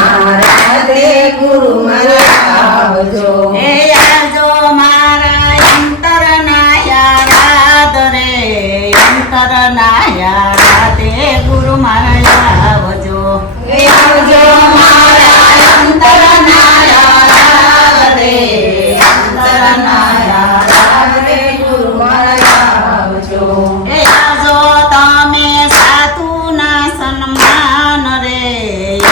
રાધે ગુરુ મારા આવજો હે આવજો મારા અંતરના યાદ રે અંતરના યાદ ગુરુ મારા આવજો હે આવજો મારા અંતરના યાદ રે અંતરના યાદ રે ગુરુ મારા આવજો હે આવજો તમે સાધુના સન્માન રે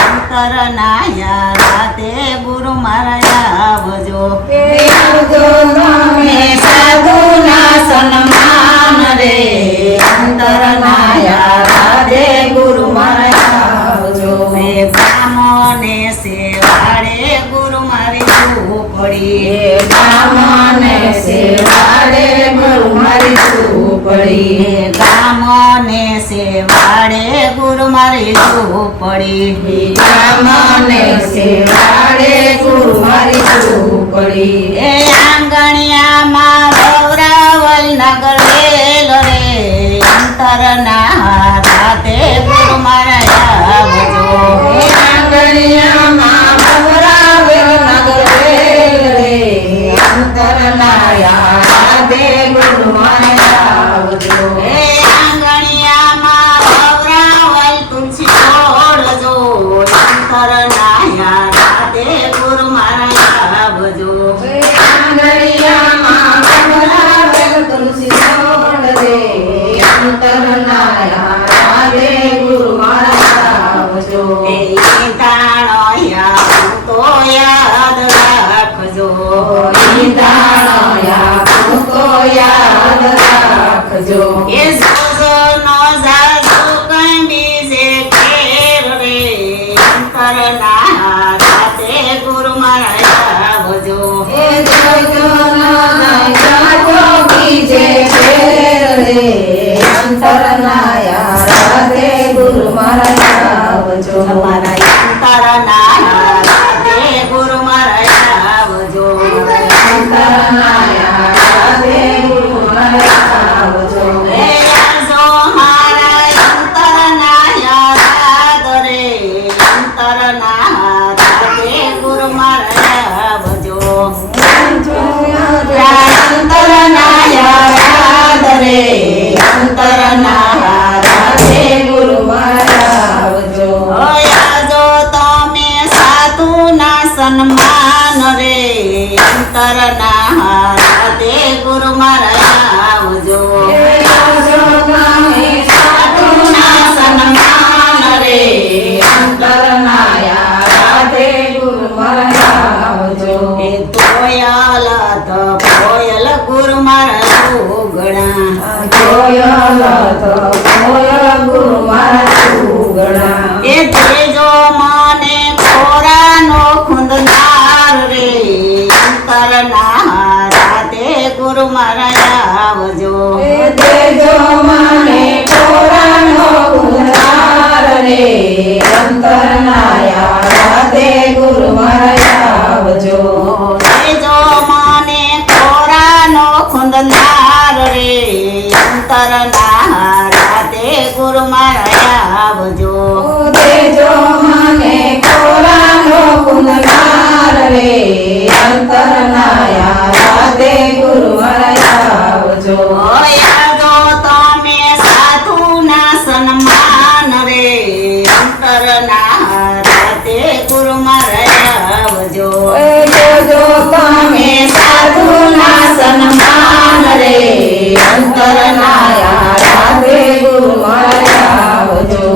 અંતરના યાદ ગુરુ મારા આવજો હે આવજો તમે સાધુના સન્માન રે અંતરના યાદ ગુરુ મારા આવજો હે બ્રાહ્મણે સેવાડે ગુરુ મારી ઝૂંપડી હે બ્રાહ્મણે સેવાડે ગુરુ મારી ઝૂંપડી હે બ્રાહ્મણે સેવાડે ગુરુ મારી ઝૂંપડી હે બ્રાહ્મણે સેવાડે ગુરુ મારી ઝૂંપડી હે આંગણિયામાં ગૌરાવલ નગર વેલ રે અંતરના રાતે ગુરુ મારા આવજો હે આંગણિયામાં ભવરાવેલ નગર વેલ રે અંતરના યાદે ગુરુ મારા આવજો હે આંગણિયામાં ગૌરાવલ તુલસી છોડજો અંતરના રાતે ગુરુ મારા આવજો હે આંગણિયામાં ભવરાવેલ તુલસી છોડ રે અંતરના યાદે ગુરુ મારા આવજો હે તાણો યાદ તો યાદ રાખજો યાદ રાખજો એ સોનો જાજો કઈ બીજે કેર રે અંતરના રાતે ગુરુ મારા આવજો એ જોજો જાજો બીજે ફેર રે અંતરના યાદે ગુરુ મારા આવજો તમારા અંતરના રાતે ગુરુ મારા આવજો અંતરના યાદે ગુરુ મારા આવજો હે આવજો મારા અંતરના યાદ રે અંતરના રાતે ગુરુ મારા આવજો અંતરના યાદ રે અંતરના રાધે ગુરુ મારા આવજો આવજો તમે સાધુના સન્માન રે અંતરના રાતે ગુરુ મારા આવજો આવજો તમે સાધુના સન્માન રે અંતરના યાદે ગુરુ મારા આવજો એ તોયલ તો કોયલ ગુરુ મારા ઉગણા કોયલ તો કોયલ ગુરુ મારા ઉગણા એ તેજો મને ખોરાનો ખુંદનાર રે અંતરના રાતે ગુરુ મારા આવજો એ દેજો મને કોરાનો ઉધાર રે અંતરના યાદે ગુરુ મારા આવજો તેજો મને ખોરાનો ખુંદનાર રે અંતરના રાતે ગુરુ મારા આવજો દેજો મને કોરાનો ઉધાર રે અંતરના યાદે ગુરુ મારા આવજો આવજો તમે સાધુના સન્માન રે અંતરના રાતે ગુરુ મારા આવજો જોજો તમે સાધુના સન્માન રે અંતરના યાદે ગુરુ મારા આવજો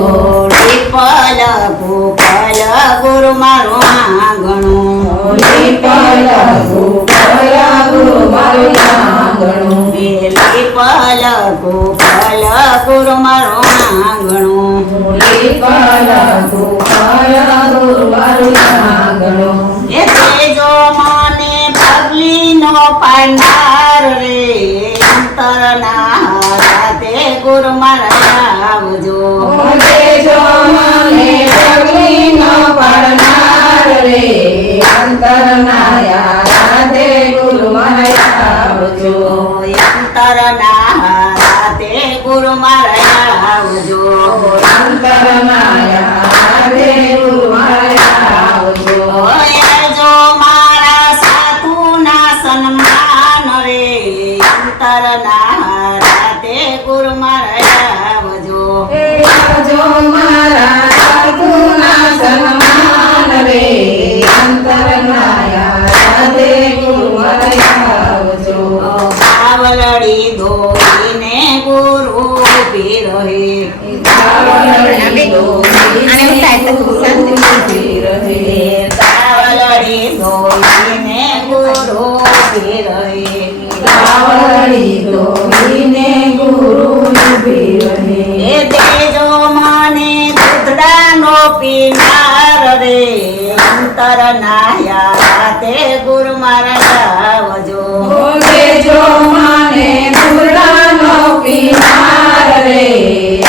પીપલ ભૂપલ ગુરુ મારો આંગણું લીપલ ભૂપલ ગુરુ મારું આંગણું લીપલ ભૂપલ ગુરુ મારો આંગણું લીપલ ભૂપલ ગુરુ મારું આંગણું એ તેજો મને પગલીનો પાંડાર રે અંતરના રાતે ગુરુ મારા આવજો દેજો મને પગલીનો પડનાર રે અંતરના યાદે ગુરુ મારા આવજો અંતરના રાતે ગુરુ મારા આવજો અંતરના યાદે ગોધડાનો પીનાર રે અંતર નાયા રાતે ગુરુ મારા આવજો દેજો મને ગુરડાનો પીનાર રે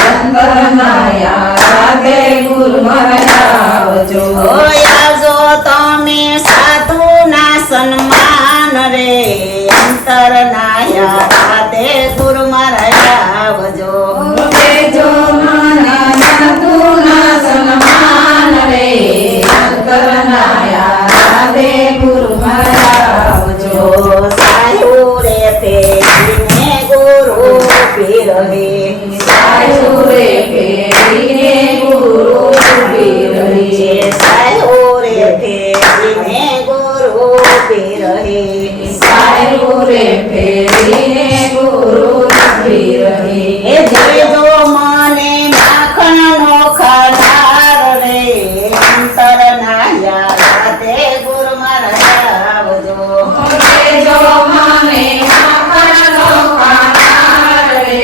અંતરનાયા રાધે ગુરુ મારા આવજો આવજો તમે સાધુના સન્માન રે અંતર નાયા રાતે ગુરુ મારા આવજો દેજો મને સાધુના સન્માન રે અંતરનાયા રાધે ગુરુ મારા આવજો સાયુ રે પેરીને ગુરુ પીર હે સાયુ રે પેરીને ગુરુ પીર હે સાયુ રે પેરીને ગુરુ પીર હે સાયુ રે પેરીને ગુરુ પીર હે એ દેજો મને માખણનો ખલાર રે અંતર નાયા રાતે ગુરુ મારા આવજો દેજો મને માખણનો ખાનાર રે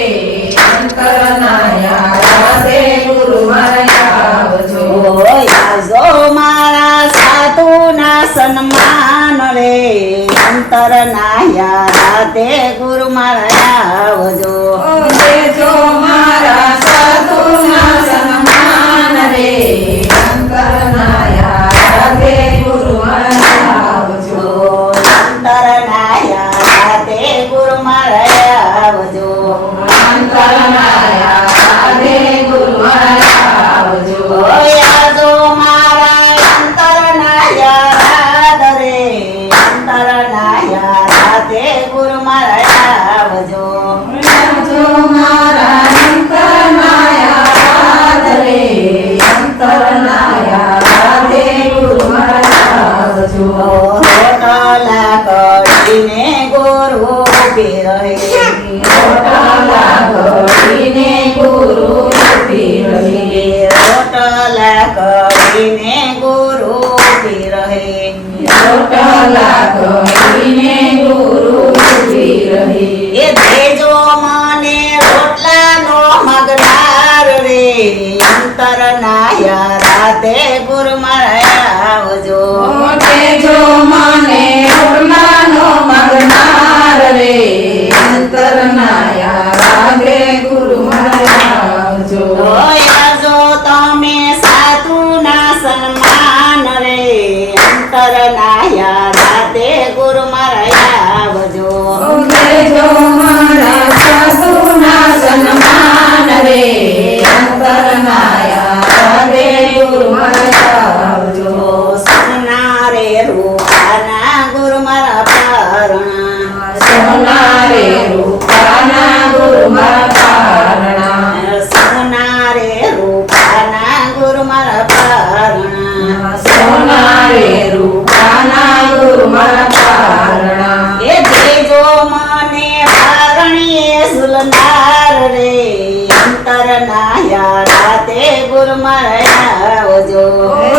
અંતરનાયા રાધે ગુરુ મારા આવજો આવજો મારા સાધુના સન્માન રે અંતર નાયા રાતે ગુરુ મારા આવજો દેજો મારા સાધુના સન્માન રે અંતરનાયા રાધે ગુરુ મારા આવજો અંતર નાયા રાતે ગુરુ મારા આવજો અંતરનાયા રાધે ગુરુ મારા આવજો આવજો મારા અંતર નાયા રાત રે અંતર નાયા રાતે ગુરુ મારા આવજો દેજો મારા અંતરનાયા રાધે અંતરનાયા રાધે ગુરુ મારા આવજો હોટલા કરીને ગુરુ પીર હે હોટલા કરીને ગુરુ પીર હે રોટલા કરીને ગુરુ પીર હે હોટલા કરીને ગુરુ પીર હે એ દેજો મને રોટલાનો મગનાર રે અંતર નાયા રાતે ગુરુ મારા આવજો દેજો મને રોટલાનો મગનાર રે અંતરનાયા રાધે ગુરુ મારા આવજો આવજો તમે સાધુના સન્માન રે અંતર નાયા રાતે ગુરુ મારા આવજો દેજો મારા સાધુના સન્માન રે અંતરનાયા રાધે ગુરુ મારા આવજો સોના રે રૂપાના ગુરુ મારા પારણા સોના રે રૂપાના ગુરુ મારા પારણા સોના રે રૂપાના ગુરુ મારા પારણા સોના રે રૂપાના ગુરુ મારા પારણા એ દેજો મને પારણીએ ઝુલનાર રે અંતર નાયા રાતે ગુરુ મારા આવજો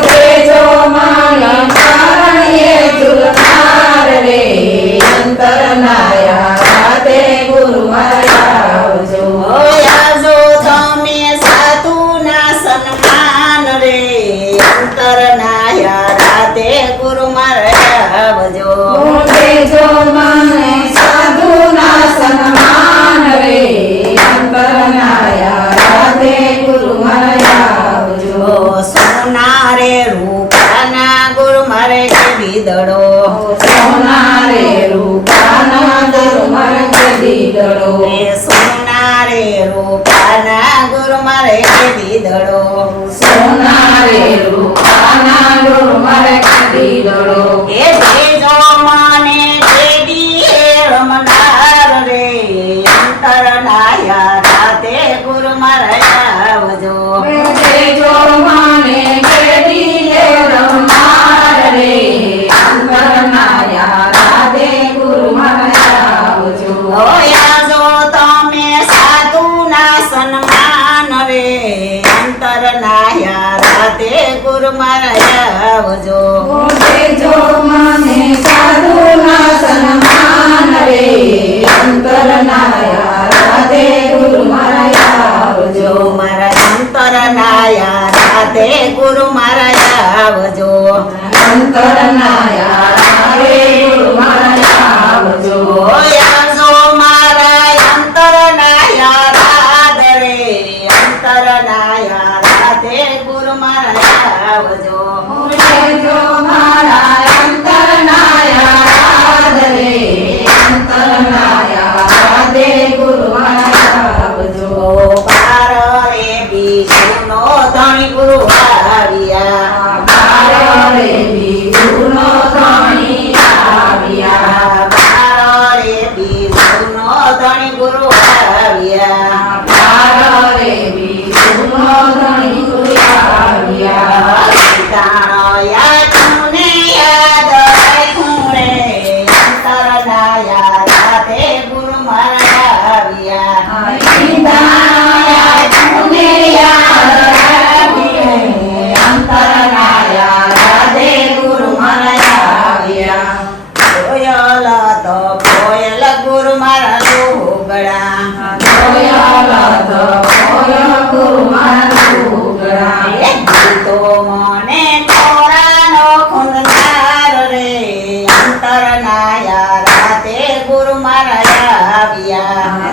દેજો મને પારણીએ ઝુલનાર રે અંતરનાયા રાધે ગુરુ મારા આવજો આવજો તમે સાધુના સન્માન રે અંતર નાયા રાતે ગુરુ મારા આવજો દેજો મને સાધુના સન્માન રે અંતરનાયા રાધે ગુરુ મારા આવજો સોના રે રૂપાના ગુરુ મારે દીદડો સોના રે રૂપાના ગુરુ મારે દીદડો સોના રે રૂપાના ગુરુ મારે દીદડો સોના રે રૂપાના ગુરુ મારે દીદડો એ દેજો મને દેવી રમનાર રે અંતર નાયા રાતે ગુરુ મારા આવજો દેજો મને બેટીએ રમનાર રે અંતરનાયા રાધે ગુરુ મારા આવજો આવજો તમે સાધુના સન્માન રે અંતર નાયા રાતે ગુરુ મારા આવજો દેજો મને સાધુના સન્માન રે અંતરનાયા રાધે ગુરુ મારા આવજો મારા અંતર નાયા રાતે ગુરુ મારા આવજો અંતરના યારે ગુરુ મારા આવજો આવજો મારા અંતરના યારાદરે અંતરના યારાતે ગુરુ મારા આવજો જો મારા અંતરના યારે અંતરના યારે ગુરુ મારા આવજો પાર રે બીજુનો ધણી ગુરુ આવ્યા બારે બીજુનો ધણી આવ્યા બારે બીજુનો ધણી ગુરુ આવ્યા બારે બીજુનો ધણી ગુરુ આવ્યા તાણો યાદ ને યાદ રાખું રે અંતરના યારાતે ગુરુ મારા આવ્યા કોયલ તો કોયલ ગુરુ મારા લુગડા તો મને તોરાનો ખૂંદનાર રે અંતરના યારાતે ગુરુ મારા આવ્યા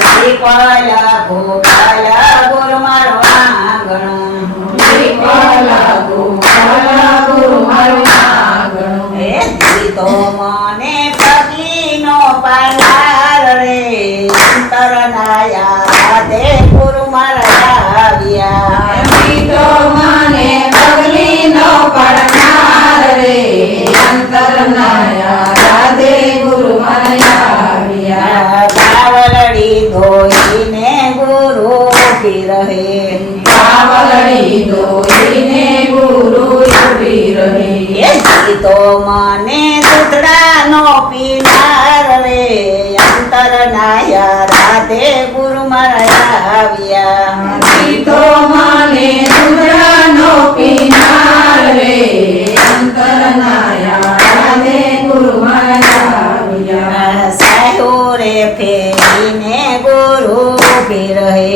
શ્રીપાલ ગોપાલ ગુરુ મારો આંગણું હે તો મને પગીનો પાનાર રે અંતરના યારાતે ગુરુ મારા આવ્યા કાવલડી ધોઈને ગુરુ ઉભી રહે એ તો મને દૂધડાનો પીનાર રે અંતરના યારાતે ગુરુ મારા આવ્યા સાયુરે ફેરીને ગુરુ ઉભી રહે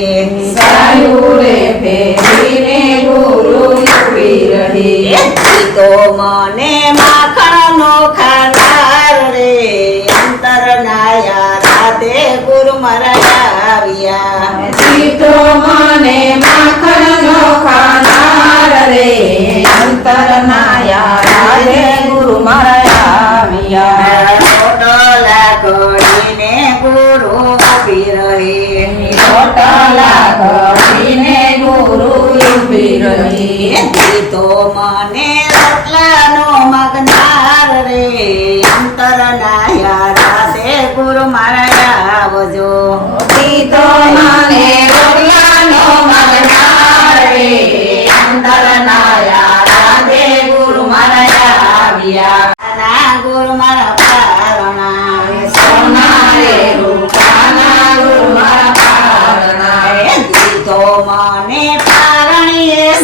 તો મને માખણનો ખાનાર રે અંતરના યારાતે ગુરુ મારા આવ્યા ગુરુ મારા આવ્યા રોટલા ઘડીને ગુરુ ઉભી રહે તો મને રોટલાનો મગનાર રે અંતરના યારાતે ગુરુ મારા આવજો ના ગુરુ મારા પારણા તો મને પારણીએ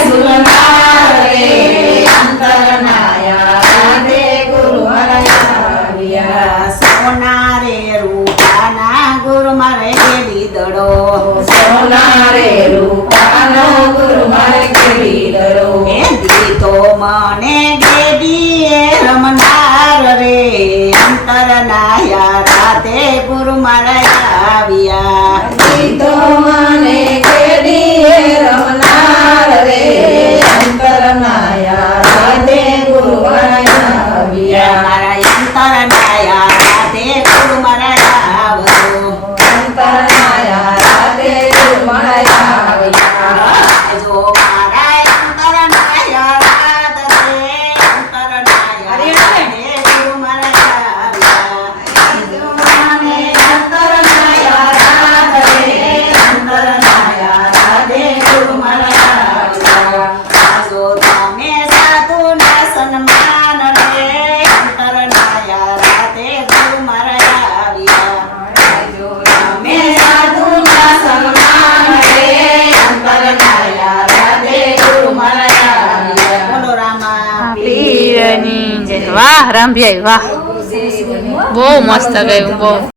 ઝૂલનાર રે અંતરના યારાતે ગુરુ મારા આવ્યા સોના રે રૂપાના ગુરુ મારે હેડી દડો સોના રે રૂપાનો ગુરુ મારા વાહ રામભાઈ વાહ બહુ મસ્ત ગાયું બહુ